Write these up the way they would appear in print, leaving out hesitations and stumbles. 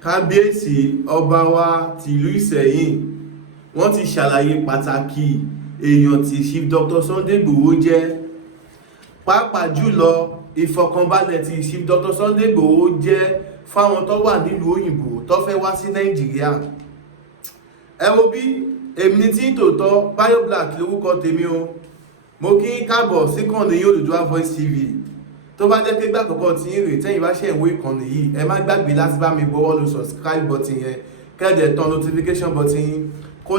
kábíyèsí ọba wa ti Ilu Iseyin wọ́n ti ṣàlàyé pàtàkì èèyàn tí Chief Dr. Sunday Igboho jẹ́, pàápàá jùlọ ìfọ̀kànbalẹ̀ tí Chief Dr. Sunday Igboho jẹ́ fáwọn tó wà nílùú òyìnbó tó fẹ́ wá sí Nàìjíríà. Ẹ wo bí èmi ní tí tòótọ́ Bayo Black lórúkọ tèmi o, mo kí káàbọ̀ sí ìkànnì Oduduwa Voice TV. Tó bá jẹ́ pé gbà kọ́kọ́ tí ń rè tẹ́yìn bá ṣe ìwé ìkànnì yìí, ẹ má gbàgbé láti bá mi bọ́wọ́ lu subscribe button yẹn, kẹ́ẹ̀dẹ̀ tán notification button yín kó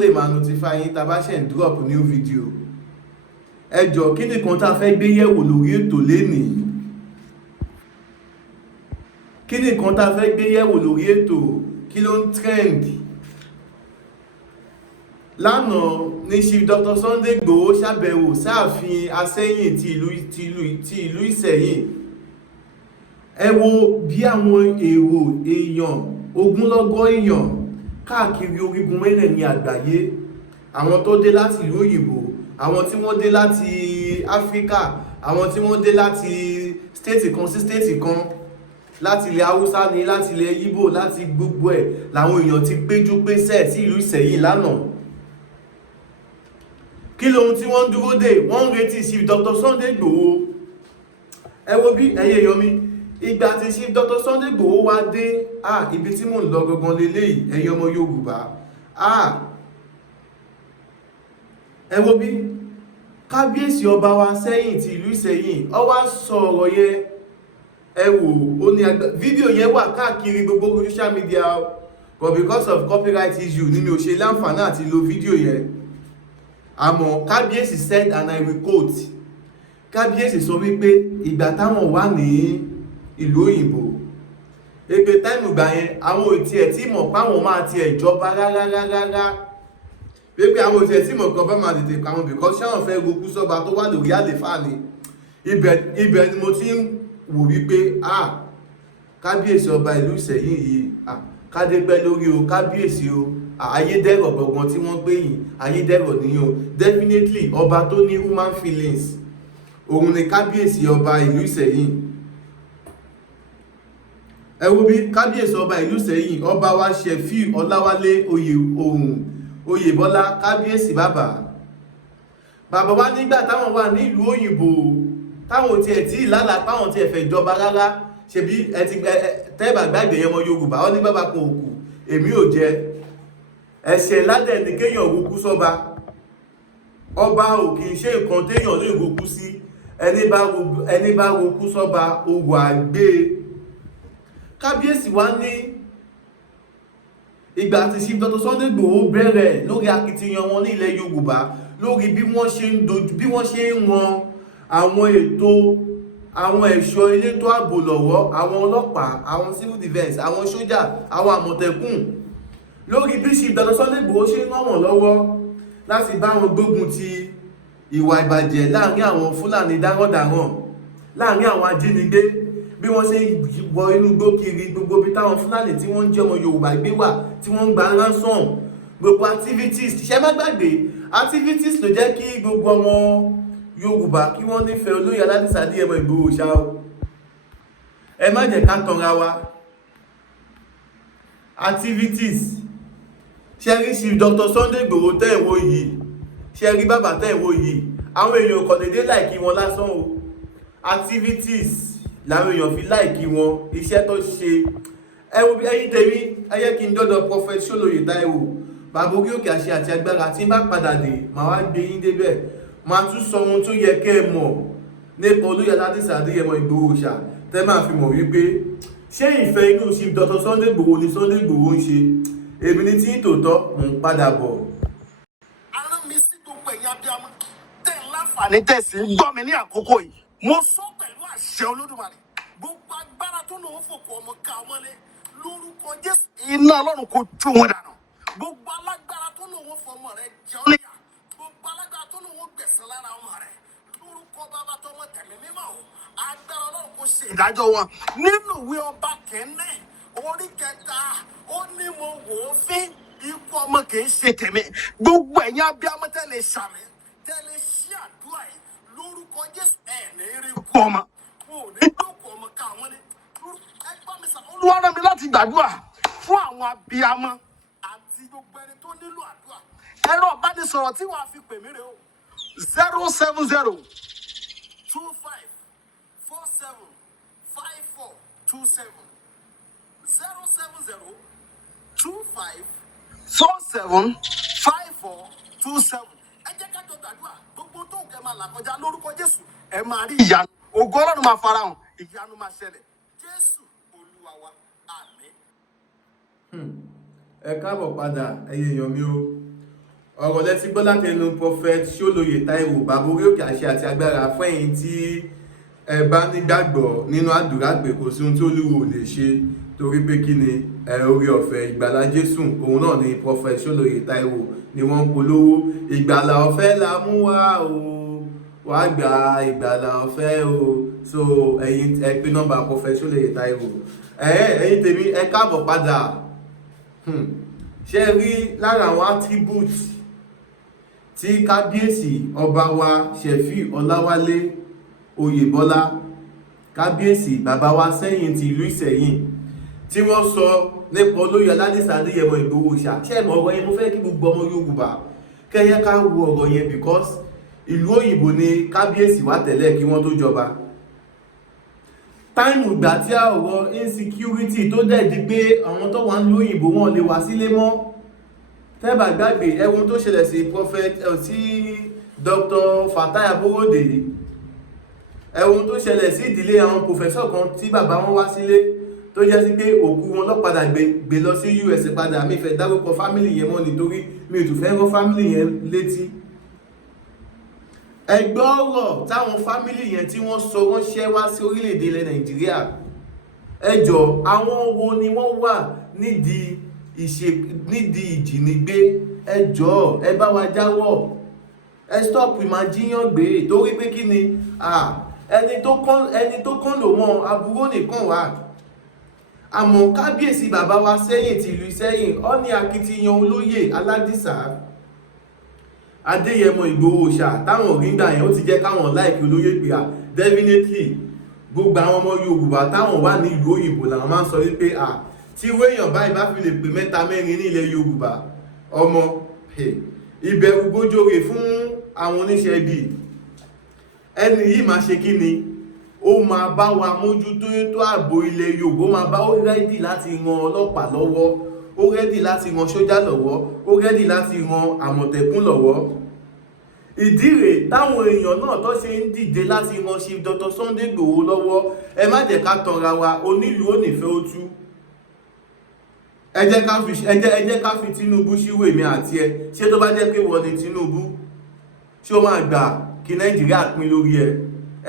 lè máa notify yín tá bá ṣe ń drop new video. Ẹ jọ̀ọ́, kí nìkan tá a fẹ́ gbé yẹ̀wò lórí ètò lénìí? Kí nìkan tá a fẹ́ gbé yẹ̀wò lórí ètò? Kí ló ń trend? Lánàá ní Chief Dr. Sunday Igboho ṣàbẹ̀wò sáàfin Aseyin ti Ilu Iseyin. Ẹ wo bí àwọn èèyàn ogunlọ́gọ̀ èèyàn káàkiri orígun mẹ́rẹ̀ẹ̀rin àgbáyé, àwọn tó dé láti ìlú òyìnbó, àwọn tí wọ́n dé láti Áfíríkà, àwọn tí wọ́n dé láti stéètì kan sí stéètì kan, láti ilẹ̀ Haúsá ni, láti ilẹ̀ Ìgbò, láti gbogbo ẹ̀ làwọn èèyàn ti péjú pésẹ̀ sí Ilu Iseyin lánàá. Kí lóhun tí wọ́n dúró dè? Wọ́n ń retí Chief Dr. Sunday Igboho. Ẹ wo bí ẹyẹ èèyàn mi, ìgbà tí Chief Dr. Sunday Igboho wá dé, ibi tí mò ń lọ gangan leléyìí, ẹ̀yin ọmọ Yorùbá. Ẹ wo bí kábíyèsí ọba wa Aseyin ti Ilu Iseyin, ó wá sọ̀rọ̀ yẹn. Ẹ wò ó ní fídíò yẹn wà káàkiri gbogbo social media, but because of copyright issue ni mi ò ṣe láǹfààní àti lo fídíò yẹn. Àmọ́ kábíyèsí said, and I will quote, kábíyèsí sọ wípé ìgbà táwọn wà ní ìlú òyìnbó, èpè táìmù gbà yẹn àwọn òtí ẹ̀ tí mọ̀ páwọn máa ti ẹ̀jọba rárá, wípé àwọn òtí ẹ̀ tí mọ̀ kan bá máa tètè kàwọn bìkọ́ ṣáwọn fẹ́ gokú sọ́ba tó wà lórí àlèfà ni. Ibẹ̀ ni mo ti ń wò wípé kábíyèsí ọba Ilu Iseyin yìí, kádépẹ́ lórí o, kábíyèsí o, ayédèrò gbọ̀ngàn tí wọ́n gbé yìí, ayédèrò nìyí o. Definitely ọba tó ní human feelings, òun ni kábíyèsí ọba Ilu Iseyin. Ẹ wo bí kábíyèsí ọba Ilu Iseyin, ọba wa Sefiu Olawale Oyebola, kábíyèsí bàbá wa nígbà táwọn wà ní ìlú òyìnbó, táwọn ti ẹ̀ tí ìlàlà páwọn ti ẹ̀fẹ̀ ìjọba rárá, ṣebí tẹ́bà gbàgbé yẹn ọmọ Yorùbá, ó ní bàbá kan òkú èmi ò jẹ. Ẹ̀ṣẹ̀ ládẹ̀ ní kéèyàn rúkú sọ́ba. Ọba ò kì í ṣe nǹkan téèyàn lè rúkú sí. Ẹni bá rúkú sọ́ba owó àgbé. Kábíyèsí wa ní ìgbà tí Chief Dr. Sunday Igboho bẹ̀rẹ̀ lórí akitiyan wọn ní ilẹ̀ Yorùbá, lórí bí wọ́n ṣe ń ran àwọn ètò àwọn ẹ̀ṣọ́ elétò ààbò lọ́wọ́, àwọn ọlọ́pàá, àwọn civil defense, àwọn sójà, àwọn àmọ̀tẹ́kùn, lórí bí Chief Dr. Sunday Igboho ṣe ń ràn wọ́n lọ́wọ́ láti bá wọn gbógun ti ìwà ìbàjẹ́ láàrin àwọn Fúlàní darandaran, láàrin àwọn ajínigbé, bí wọ́n ṣe wọ inú igbó kiri gbogbo bí táwọn Fúlàní tí wọ́n ń jẹ́ ọmọ Yorùbá gbé wà, tí wọ́n ń gba ransom, gbogbo activities. Ṣé má gbàgbé activities ló jẹ́ kí gbogbo ọmọ Yorùbá kí wọ́n nífẹ̀ẹ́ olóyè Aládìsádé ẹmọ Ìgbòho ṣá o. Ẹ má jẹ́ ká tanra wa. Activities. Ṣé rí Chief Dr. Sunday Igboho tẹ́ ẹ̀ wò yìí, ṣé rí bàbá tẹ́ ẹ̀ wò yìí, àwọn èèyàn kò dédé láìkí wọn lásán o. Activities làwọn èèyàn fi láìkí wọn, iṣẹ́ tó ṣe. Ẹ wo bí ẹ̀yin tèmi, ayé kí n dọ́dọ̀ Prophet Ṣólóyè Táíwò, bàbá orí òkè àṣẹ àti agbára, tí n bá padà dé màá wá gbé yín débẹ̀, màá tún sọ ohun tó yẹ kẹ́ ẹ mọ̀ nípa olóyè Aládìsádé ẹmọ Ìgbòho ṣá, tẹ́ máa fi mọ̀ wípé ṣé ìfẹ́ inú Chief Dr. Sunday Igboho ni Sunday Igboho ń ṣe. Èmi ni tí tòótọ́ mò ń padà bọ̀. Arán mi sí gbogbo ẹ̀yin abiyamọ tẹ́ ń láǹfààní tẹ̀sí ń gbọ́ mi ní àkókò yìí. Mo sọ pẹ̀lú àṣẹ Olódùmarè, gbogbo agbára tó lòun fòkò ọmọ ká ọmọlé lórúkọ Jésù, iná Ọlọ́run kò jó wọn dànù. Gbogbo alágbára tó lòun fọmọ rẹ jẹun níyà, gbogbo alágbára tó lòun gbẹ̀san lára ọmọ rẹ, lórúkọ Bàbá tọmọ tẹ̀mí mímọ́ o, agbára Ọlọ́run kò ṣe ìdájọ́ wọn. Nínú ìwé Ọba Kẹ́ni orí 3 ó ní mo wò ó fín ikú ọmọ kì í ṣe tèmi. Gbogbo ẹ̀yin abiyamọ tẹ́lẹ̀ ṣàmì tẹ́lẹ̀ ṣí àdúrà yìí lórúkọ Jésù, ẹ̀ ní rí kú ọmọ, wọn ò ní dókòó ọmọ ká wọn ní ẹgbọ́n mi sà Olúwa rán mi láti gbàdúrà fún àwọn abiyamọ àti gbogbo ẹni tó nílò àdúrà. Ẹ̀rọ ìbánisọ̀rọ̀ tí wàá fi pè mí rè o 070 25 47 54 27 070 25 47 54 27. Ẹ jẹ́ ká jọ gbàdúrà gbogbo tó ń kẹ́ máa là kọjá lórúkọ Jésù ẹ máa rí ìyanu ògo Ọlọ́run máa farahàn ìyanu máa ṣẹlẹ̀ Jésù Olúwa wa àmín. Ẹ káàbọ̀ padà ẹ̀yin èèyàn mi o. Ọ̀rọ̀ lẹ ti gbọ́ látẹnu prophet Ṣólóyè Táíwò bàbá orí òkè àṣẹ àti agbára fún ẹ̀yin tí ẹ bá nígbàgbọ́ nínú àdúrà pé kò sí ohun tí Olúwa ò lè ṣe torí pé kí ni orí ọ̀fẹ́ ìgbàlà Jésù òun náà ni prophet Ṣólóyè Táíwò ni wọ́n ń polówó. Ìgbàlà ọ̀fẹ́ la mú wá o wàá gba ìgbàlà ọ̀fẹ́ o. So ẹ̀yin ẹ pè nọ́mbà prophet Ṣólóyè Táíwò. Ẹ̀yin tèmi ẹ káàbọ̀ padà. Ṣé rí lára àwọn attributes tí kábíyèsí ọba wa Sefiu Olawale Oyebola kábíyèsí bàbá wa Sẹ́yìn ti Ilu Iseyin tí wọ́n sọ nípa olóyè Sunday Igboho ṣá. Ṣé mọ̀ ọ̀rọ̀ yẹn mo fẹ́ kí gbogbo ọmọ Yorùbá kẹ́yẹ ká wo ọ̀rọ̀ yẹn because ìlú òyìnbó ni kábíyèsí wà tẹ́lẹ̀ kí wọ́n tó jọba. Táìmù ìgbà tí ọ̀rọ̀ insecurity tó dẹ̀ di pé àwọn tó wà ń lóyìnbó wọn lè wá sílé mọ́. Tẹ́bà gbàgbé ẹwọ́n tó ṣẹlẹ̀ sí prophet sí Dr. Fatai Aborode, ẹwọ́n tó ṣẹlẹ̀ sí ìdílé àwọn professor kan tí bàbá wọn wá sílé tó jẹ́ sí pé òkú wọn lọ padà gbé lọ sí US padà. Mi fẹ́ dárúkọ family yẹn mọ́ nítorí mi ò tún fẹ́ rán family yẹn létí. Ẹgbẹ́ ọ̀rọ̀ táwọn family yẹn tí wọ́n sọ wọ́n ṣẹ́ wá sí orílẹ̀-èdè ilẹ̀ Nàìjíríà. Ẹ jọ̀ọ́ àwọn wo ni wọ́n wà nídìí ìjínigbé? Ẹ jọ̀ọ́ ẹ bá wa jáwọ́, ẹ stop ìmájíyàn gbé torí pé kí ni ẹni tó kán lò mọ́ aburú nìkan wà. Àmọ́ kábíyèsí bàbá wa Sẹ́yìn ti Ilu Iseyin ó ní akitiyan olóyè Aládìsá Adéyẹmọ Ìgbòho ṣá táwọn rí gbà yẹn ó ti jẹ́ káwọn láìpẹ́ olóyè pé definitely gbogbo àwọn ọmọ Yorùbá táwọn wà ní ìlú òyìnbó làwọn máa ń sọ wípé tí irú èèyàn báyìí bá fi lè pè mẹ́ta mẹ́rin ní ilẹ̀ Yorùbá ọmọ ìbẹ̀rù bójóre fún àwọn oníṣẹ́ ibi. Ẹni yìí máa ṣe kí ni ó máa bá wa mójútó ètò ààbò ilẹ̀ Yorùbá. Ó máa bá ó rẹ́dì láti ran ọlọ́pàá lọ́wọ́, ó rẹ́dì láti ran sójà lọ́wọ́, ó rẹ́dì láti ran àmọ̀tẹ́kùn lọ́wọ́. Ìdí rèé táwọn èèyàn náà tó ṣe ń dìde láti ran Chief Dr. Sunday Igboho lọ́wọ́. Ẹ má jẹ́ ká tanra wa, onílùú ò ní fẹ́ ó tú. Ẹ jẹ́ ká fi Tinubu síwò èmi àti ẹ. Ṣé tó bá jẹ́ pé wọ́n ni Tinubu ṣé ó máa gbà kí Nàìjíríà pín lórí ẹ?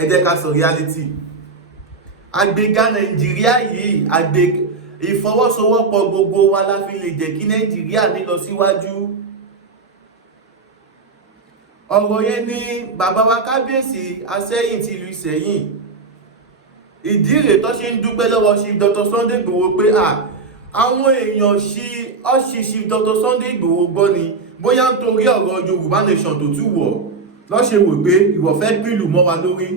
Ẹ jẹ́ ká sọ reality. Àgbéga Nàìjíríà yìí ìfọwọ́sowọ́pọ̀ gbogbo wa la fi lè jẹ́ kí Nàìjíríà ní lọ síwájú. Ọ̀rọ̀ yẹn ni bàbá wa kábíyèsí Aseyin ti Ilu Iseyin. Ìdí rèé tó ṣe ń dúpẹ́ lọ́wọ́ Chief Dr. Sunday Igboho pé àwọn èèyàn Chief Dr. Sunday Igboho gbọ́ ni bóyá nítorí ọ̀rọ̀ YorubaNation tó tún wọ̀ lọ́ṣẹ̀ wò pé ìwọ fẹ́ pìlù mọ́ wa lórí.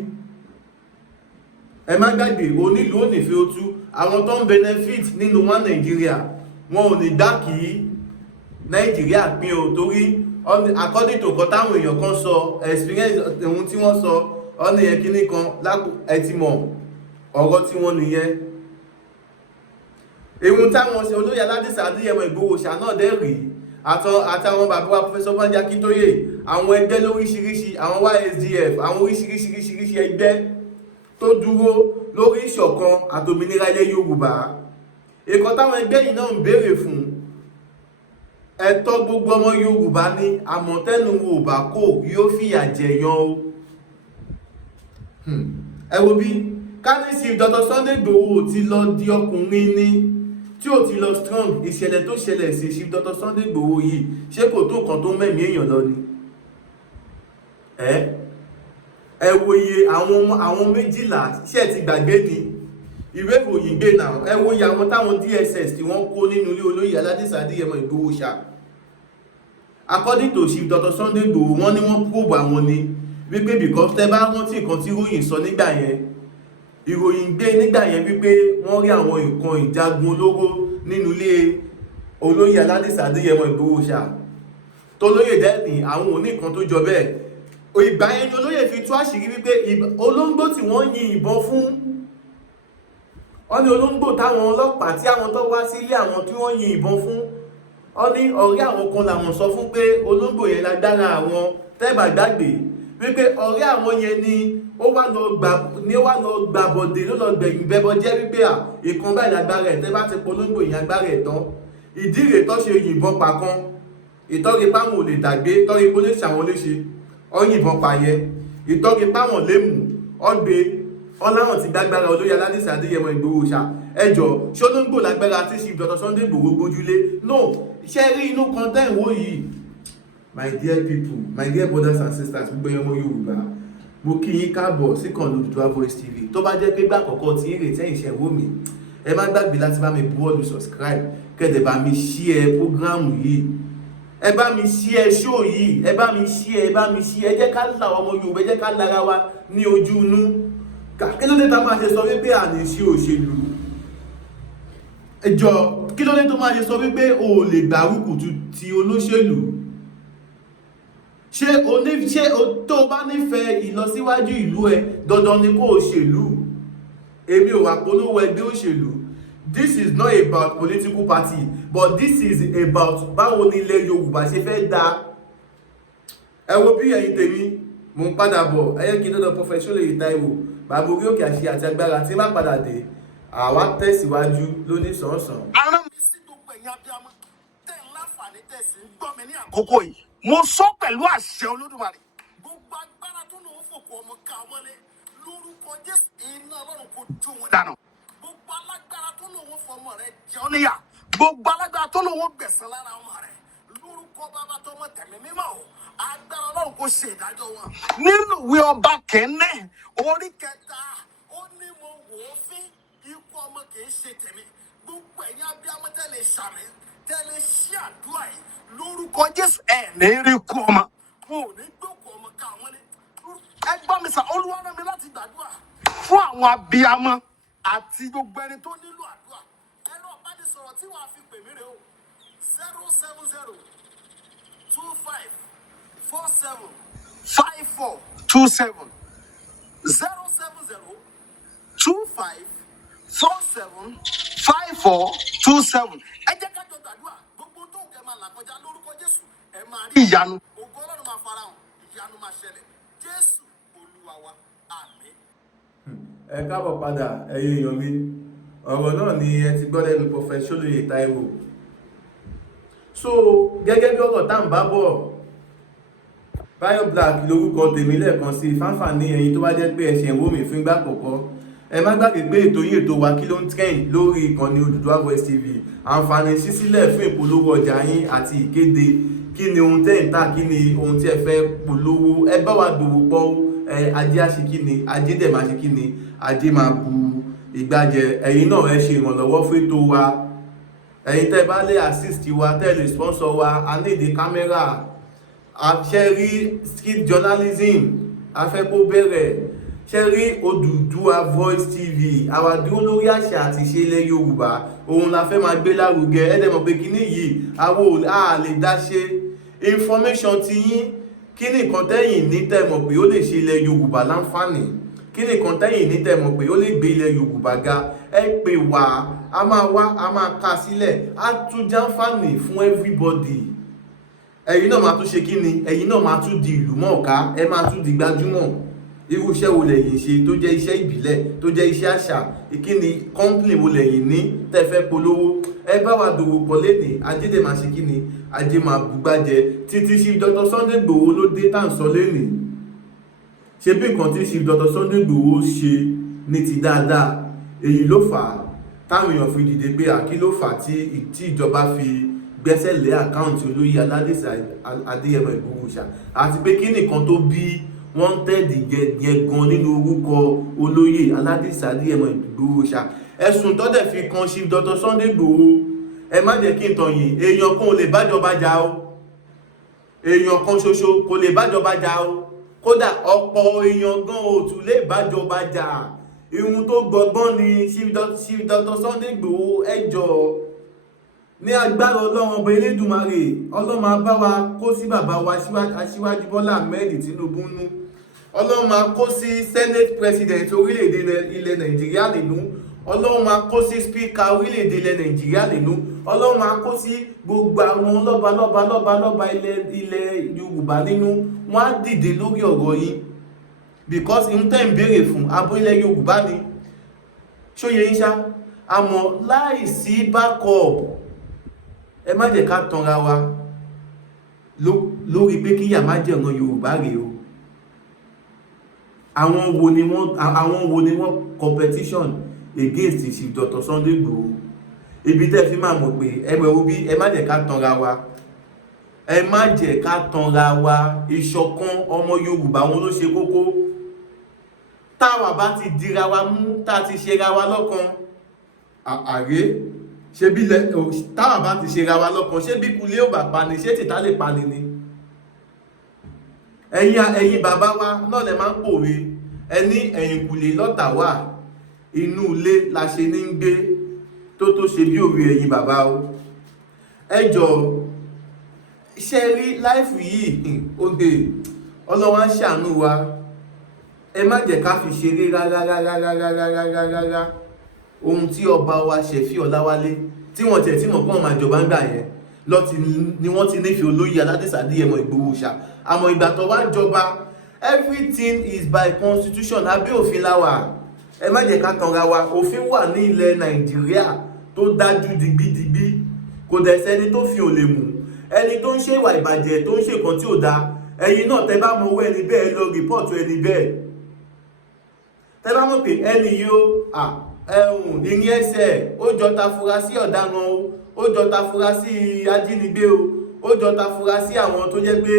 Ẹ má gbàgbé onílùú ò ní fi ó tú. Àwọn tó ń benefit nínú wọn Nàìjíríà wọn ò ní gbà kí Nàìjíríà pín o torí according to nǹkan táwọn èèyàn kan sọ experience ohun tí wọ́n sọ ọ́nà yẹn kíní kan lápò ẹ ti mọ̀ ọ̀rọ̀ tí wọ́n nìyẹn. Ehun táwọn ṣe olóyè Adéyẹmọ Ìgbòho ṣá náà dẹ́ rí àtàwọn bàbá wa Professor Banji Akíntóyè àwọn ẹgbẹ́ lóríṣiríṣi àwọn YSDF àwọn oríṣiríṣi ẹgbẹ́ tó dúró lórí ìṣọ̀kan àtòmìnira ilẹ̀ Yorùbá. Èkó táwọn ẹgbẹ́ yìí náà ń béèrè fún ẹ̀tọ́ gbogbo ọmọ Yorùbá ní àmọ̀tẹ́nu wo bá kò yóò fìyà jẹyàn o. Ẹ wo bí kánísì Dr. Sunday Igboho ti lọ di ọkùnrin ní tí ó ti lọ strong. Ìṣẹ̀lẹ̀ tó ṣẹlẹ̀ sí Chief Dr. Sunday Igboho yìí ṣé kò tó nǹkan tó mẹ́mí èèyàn lọ ni? Ẹ wo iye àwọn 12 ṣé ti gbàgbé ni ìwé ìròyìn gbé náà. Ẹ wo iye àwọn táwọn DSS tí wọ́n kó nínú ilé olóyè Adéyẹmọ Ìgbòho ṣá. According to Chief Dr. Sunday Igboho wọ́n ní wọ́n probe àwọn ni wípé because tẹ́ bá rántí nǹkan tí ròyìn sọ nígbà yẹn ìròyìn gbé nígbà yẹn wípé wọ́n rí àwọn nǹkan ìjagun olóró nínú ilé olóyè Aládìsá Adéyẹmọ Ìgbòho ṣá tó lóyè dẹ́ni àwọn oníkan tó jọ bẹ́ẹ̀. Ìgbà yẹn ni olóyè fi tú àṣírí wípé olóńgbò tí wọ́n yin ìbọn fún, wọ́n ní olóńgbò táwọn ọlọ́pàá tí àwọn tó wá sílé àwọn tí wọ́n yin ìbọn fún, wọ́n ní ọ̀rẹ́ àwọn kan làwọn sọ fún pé olóńgbò yẹn lágbára àwọn tẹ́bà gbàgbé wípé ọ̀rẹ́ àwọn yẹn ni ó wá lọ gbà bọ̀dé ló lọ gbẹ̀yìn bẹ́bọ jẹ́ wípé ìkan báyìí lágbára ẹ̀ tẹ́ bá ti polóńgbò yẹn agbára ẹ̀ tán. Ìdí rèé tó ṣe yìnbọn pa kan, ìtọ́rí páwọn ò lè dàgbé, tọ́rí pólíṣì àwọn léṣe ọyìnbọn pààyẹ, ìtọ́rí páwọn lè mú ọgbẹ ọláwọn ti gbágbára olóyè Aládìsá Adéyẹmọ Ìgbòho ṣá. ẹjọ́ ṣólóńgbò lágbára tí Chief Dr. Sunday Igboho gbójúlé? No, ṣe rí inú kan tẹ́ ìwó yìí. My dear people, my dear brothers and sisters, gbogbo ẹyọ ọmọ Yorùbá, mo kí yín káàbọ̀ sí kan Oduduwa Voice TV. Tó bá jẹ́ pé gbà àkọ́kọ́ tí ìrètí ẹ̀yìn ṣe wò mí, ẹ má gbàgbé láti bá mi buwọ́lù subscribe, kẹ́dẹ̀ bá mi share program yìí, ẹ bá mi share show yìí, ẹ bá mi share, ẹ jẹ́ ká là ọmọ Yorùbá, ẹ jẹ́ ká lára wa ní ojú inú. Kí ló dé tá máa ṣe sọ wípé àní ṣe òṣèlú? Ẹjọ́ kí ló dé tó máa ṣe sọ wípé o lè gbárùkù ti olóṣèlú? ṣé tó bá nífẹ̀ẹ́ ìlọsíwájú ìlú ẹ dandan ni kó o ṣèlú? Èmi ò wà polówó ẹgbẹ́ òṣèlú. This is not about political party, but this is about báwo ni ilẹ̀ Yorùbá ṣe fẹ́ dá. Ẹ wo bí ẹ̀yin tèmi, mo ń padà bọ̀, ẹ̀yẹ́ kí n dọ́dọ̀ Prophet Ṣólóyè Táíwò, bàbá orí òkè àṣẹ àti agbára tí má padà dé, àwa tẹ̀síwájú lóní sàn-án. Ara mi sí gbogbo ẹ̀yin abiyamọ tẹ̀ ń láǹfààní tẹ̀ sí ń gbọ́ mi ní àkókò yìí. Mo sọ pẹ̀lú àṣẹ Olódùmarè. Gbogbo agbára tó lòun fòkò ọmọ ká ọmọlé lórúkọ Jésù, iná Ọlọ́run kò jó wọn dànù. Gbogbo alágbára tó lòun fọmọ rẹ jẹun níyà. Gbogbo alágbára tó lòun gbẹ̀san lára ọmọ rẹ lórúkọ Bàbá tọmọ tẹ̀mí mímọ́ o. Agbára Ọlọ́run kò ṣe ìdájọ́ wọn. Nínú ìwé Ọba Kẹ́nẹ́ orí 3, ó ní mo wò ó fín ikú ọmọ kì í ṣe tèmi. Gbogbo ẹ̀yin abiyamọ tẹ́lẹ̀ ṣàmì tẹ́lẹ̀ ṣí àdúrà yìí lórúkọ Jésù, ẹ̀ ní rí kú ọmọ. Mo ò ní gbókù ọmọ ká àwọn ní. Ẹ gbọ́ mi sà, Olúwa rán mi láti gbàdúrà fún àwọn abiyamọ àti gbogbo ẹni tó nílò àdúrà. Ẹ̀rọ ìbánisọ̀rọ̀ tí wàá fi pè mí rè o 070 25 47 54 27 070 25 47 54 27. Ẹ jẹ́ ká jọ gbàdúrà. Gbogbo tó ń kẹ́ máa là kọjá lórúkọ Jésù, ẹ máa rí ìyanu. Ògo Ọlọ́run máa farahàn, ìyanu máa ṣẹlẹ̀. Jésù Olúwa wa, àmín. Ẹ káàbọ̀ padà ẹ̀yin èèyàn mi. Ọ̀rọ̀ náà ni ẹ ti gbọ́ lẹ́nu Prophet Ṣólóyè Táíwò. So gẹ́gẹ́ bí ọ̀rọ̀ tá ń bá bọ̀, Bayo Black lórúkọ tèmi lẹ́ẹ̀kan sí fáfàní ẹ̀yin tó bá jẹ́ pé ẹ̀ṣẹ̀ wò mí fún ìgbà àkọ́kọ́. Ẹ má gbàgbé pé ètò yìí ètò wa kí ló ń trend lórí ìkànnì Oduduwa Voice TV. Àǹfààní ṣí sílẹ̀ fún ìpolówó ọjà yín àti ìkéde. Kí ni ohun tẹ́ ń tà, kí ni ohun tí ẹ fẹ́ polówó? Ẹ bá wa dòwò pọ̀, ajé á ṣe kí ni, ajé dẹ̀ máa ṣe kí ni, ajé máa bu ìgbàjẹ. Ẹ̀yin náà ẹ ṣe ìrànlọ́wọ́ fún ètò wa. Ẹ̀yin tẹ́ bá lè assist wa, tẹ́ lè sponsor wa, a ní ìdí kámẹ́rà, àṣẹrí skit journalism, afẹ́ kó bẹ̀rẹ̀. Ṣẹ́rí Oduduwa Voice TV, àwa dúró lórí àṣà àti ìṣe ilẹ̀ Yorùbá, òun la fẹ́ máa gbé lárugẹ. Ẹ dẹ̀ mọ̀ pé kíní yìí àwọn ò lè dá ṣe. Information ti yín, kí ni nǹkan tẹ́yìn ní tẹ́ mọ̀ pé ó lè ṣe ilẹ̀ Yorùbá láǹfààní, kí ni nǹkan tẹ́yìn ní tẹ́ mọ̀ pé ó lè gbé ilẹ̀ Yorùbá ga, ẹ pè wá, a máa ká sílẹ̀, á tún jàǹfààní fún everybody. Ẹ̀yin náà máa tún ṣe kí ni, ẹ̀yin náà máa tún di ìlú mọ̀ọ́ká, ẹ máa tún di gbajúmọ̀. Irú iṣẹ́ wo lẹ̀yin ṣe tó jẹ́ iṣẹ́ ìbílẹ̀, tó jẹ́ iṣẹ́ àṣà, ìkíni company wo lẹ̀yin ní tẹ́ fẹ́ polówó? Ẹ bá wa dòwò pọ̀ lénìí, ajé dẹ̀ máa ṣe kí ni, ajé máa bùgbàjẹ́. Títí Chief Dr. Sunday Igboho ló dé tá à ń sọ lénìí. Ṣé bí nǹkan tí Chief Dr. Sunday Igboho ṣe ní ti dáadáa? Èyí ló fà á táwọn èèyàn fi dìde pé àkí ló fà á tí ìjọba fi gbẹ́sẹ̀ lé àkáǹtì olóyè Aládìsá Adéyẹmọ Ìgbòho ṣá, àti pé kí nìkan tó bí wanted yẹn gan nínú orúkọ olóyè Aládìsá Adéyẹmọ Ìgbòho ṣá. Ẹ̀sùn tó dẹ̀ fi kan Chief Dr. Sunday Igboho, ẹ má jẹ́ kí n tàn yín, èèyàn kan ò lè bájọba jà o, èèyàn kan ṣoṣo kò lè bájọba jà o, kódà ọ̀pọ̀ èèyàn gan ò tún lè bájọba jà. Ihun tó gbọgbọ́n ni Chief Dr. Sunday Igboho ẹjọ́ ní agbára Ọlọ́run ọba Elédùmarè. Ọlọ́run máa bá wa kó sí bàbá wa Aṣíwájú Bọ́lá Ahmed Tinubu nú. Ọlọ́run máa kó sí Senate President orílẹ̀-èdè ilẹ̀ Nàìjíríà nínú. Ọlọ́run máa kó sí Speaker orílẹ̀-èdè ilẹ̀ Nàìjíríà nínú. Ọlọ́run máa kó sí gbogbo àwọn lọ́ba ilẹ̀ Yorùbá nínú. Wọ́n á dìde lórí ọ̀rọ̀ yín because ihun tẹ́ ń béèrè fún abo ilẹ̀ Yorùbá ni ṣóye yín ṣá. Àmọ́ láìsí backup ẹ má jẹ́ ká tanra wa lórí pé kíyà má jẹ́ ọ̀nà Yorùbá rèé o. Àwọn wo ni wọ́n competition against Chief Dr. Sunday Igboho. Ibi tẹ́ fi máa mọ̀ pé ẹgbẹ́ obi ẹ má jẹ́ ká tanra wa. Ẹ má jẹ́ ká tanra wa. Ìṣọ̀kan ọmọ Yorùbá wọn ló ṣe kókó. Táwa bá ti dira wa mú, tá ti ṣe ra wa lọ́kan ààrẹ ṣe bí táwa bá ti ṣe ra wa lọ́kan ṣé bí kulé ò bá pani ṣé tìta lè pani ni. Ẹ̀yin bàbá wa náà lè máa ń pòwe ẹni ẹ̀yìn kùlé lọ́tà wà inú ilé la ṣe ní ń gbé tó ṣe bí òwe ẹ̀yin bàbá o. Ẹjọ́ ṣe rí láìfù yìí òde Ọlọ́run á ṣàánú wa. Ẹ má jẹ́ ká fi ṣeré rárá. Ohun tí ọba wa Sefiu Olawale tí wọ́n tẹ̀ tí mọ̀ pọ́n máa jọba ń gbà yẹn ni wọ́n ti nífẹ̀ẹ́ olóyè Aládésàdéyẹmọ Ìgbòho ṣá. Àmọ́ ìgbà tó wá jọba everything is by constitution abẹ́ òfin láwà. Ẹ má jẹ́ ká tanra wa. Òfin wà ní ilẹ̀ Nàìjíríà tó dájú digbídigbí. Kò dẹ̀ sẹ́ni tó fi ò lè mú. Ẹni tó ń ṣe ìwà ìbàjẹ́ tó ń ṣe nǹkan tí ò dáa ẹ̀yin náà tẹ́ bá mọ owó ẹni bẹ́ẹ̀ lọ rìpọ́ọ̀tù ẹni bẹ́ẹ̀. Tẹ́ bá mọ̀ pé ẹni yóò ìrìn ẹsẹ̀ ó jọ ta fura sí ọ̀daràn o, ó jọ ta fura sí ajínigbé o, ó jọ ta fura sí àwọn tó jẹ́ pé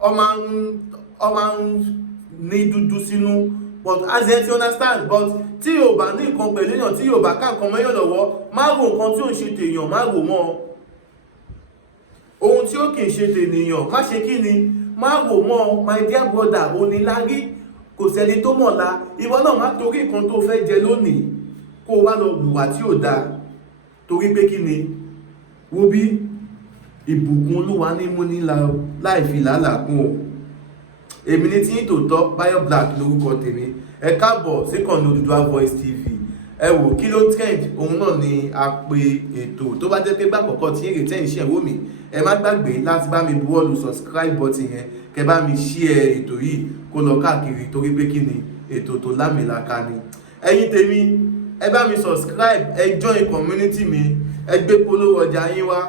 ọmọ ń ní dúdú sínú. But as you understand, but tí yóò bá ní nǹkan pẹ̀lú èèyàn, tí yóò bá ká nǹkan mọ́yàn lọ́wọ́, má rò nǹkan tí ò ń ṣe tèèyàn, má rò mọ́. Ohun tí ó kì í ṣe tèèyàn má ṣe kí ni, má rò mọ́. My dear brother, onílárí kò sẹ́ni tó mọ̀la. Ìwọ náà má torí nǹkan tó fẹ́ jẹ lónìí kó wá lọ hùwà tí ò dáa torí pé kí ni, wo bí ìbùkún Olúwa ní mú ní láì fi làálàá kún o. Èmi ní tí yín tòótọ́ Bayo Black lórúkọ tèmi. Ẹ káàbọ̀ síkànnì Oduduwa Voice TV. Ẹ wò kí ló trend, òun náà ni a pe ètò. Tó bá jẹ́ pé gbà àkọ́kọ́ tí èrè tẹ́ ń ṣe ẹ̀wọ́ mi, ẹ má gbàgbé láti bá mi buwọ́lù subscribe button yẹn, kẹ bá mi share ètò yìí kó lọ káàkiri torí pé kí ni, ètò tó lámìlaka ni. Ẹ̀yin tèmi, ẹ bá mi subscribe, ẹ join community mi, ẹ gbé polówó ọjà yín wá,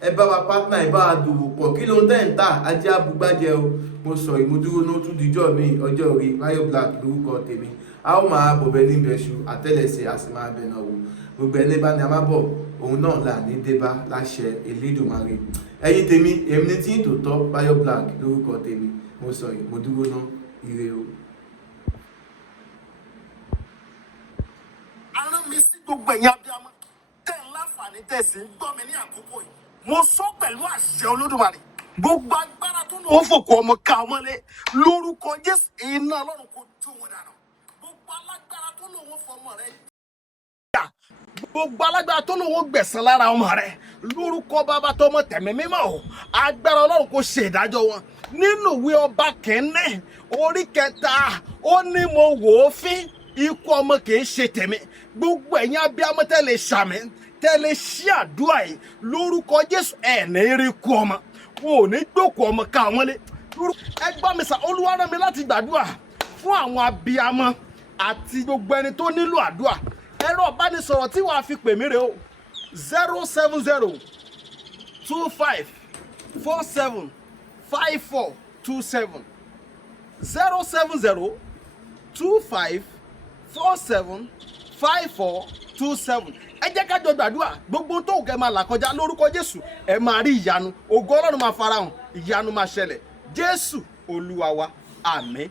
ẹ bá wa partner, ẹ bá wa dòwò pọ̀. Kí ló ń tẹ̀ ń tà? Ajé abúgbájẹ o. Mo sọ ìmúdúró náà tún dijọ́ mi ọjọ́ orí. Bayo Black lórúkọ tèmi. A ó máa bọ̀bẹ̀ ní ìbẹ̀ṣù àtẹ́lẹsẹ̀ a sì máa bẹ̀nà wò. Gbogbo ẹni bá ní a máa bọ̀ òun náà là ní débá láṣẹ Elédùmarè. Ẹ̀yin tèmi, èmi ní tí ń tòótọ́ Bayo Black lórúkọ tèmi. Mo sọ ìmúdúró náà ire o. Arán mi sí gbogbo ẹ̀yin abiyamọ tẹ́ ń láǹfààní tẹ̀sí ń gbọ́ mi ní àkókò yìí. Mo sọ pẹ̀lú àṣẹ Olódùmarè. Gbogbo agbára tó lò ó fòkò ọmọ ká ọmọlé lórúkọ Jésù iná Ọlọ́run kò jó wọn dànù. Gbogbo alágbára tó lò ó fọmọ rẹ. Gbogbo alágbára tó lò ó gbẹ̀san lára ọmọ rẹ lórúkọ Bàbá tọmọ tẹ̀mí mímọ́ o. Agbára Ọlọ́run kò ṣe ìdájọ́ wọn. Nínú ìwé Ọba kẹ́nẹ́ orí 3 ó ní mo wò ó fín ikú ọmọ kì í ṣe tèmi. Gbogbo ẹ̀yin abiyamọ tẹ́lẹ̀ ṣàmì tẹ́lẹ̀ ṣí àdúrà yìí lórúkọ Jésù ẹ̀ ní rí kú ọmọ. Wọn ò ní gbòkú ọmọ ká wọn lé. Ẹ gbọ́ mi sà, Olúwa rán mi láti gbàdúrà fún àwọn abiyamọ àti gbogbo ẹni tó nílò àdúrà. Ẹ̀rọ ìbánisọ̀rọ̀ tí wàá fi pè mí rè o 070 25 47 5427 070 25 47 5427. Ẹ jẹ́ ká jọ gbàdúrà gbogbo tó kẹ́ máa là kọjá lórúkọ Jésù ẹ máa rí ìyanu, ògo Ọlọ́run máa farahàn, ìyanu máa ṣẹlẹ̀. Jésù Olúwa wa, àmín.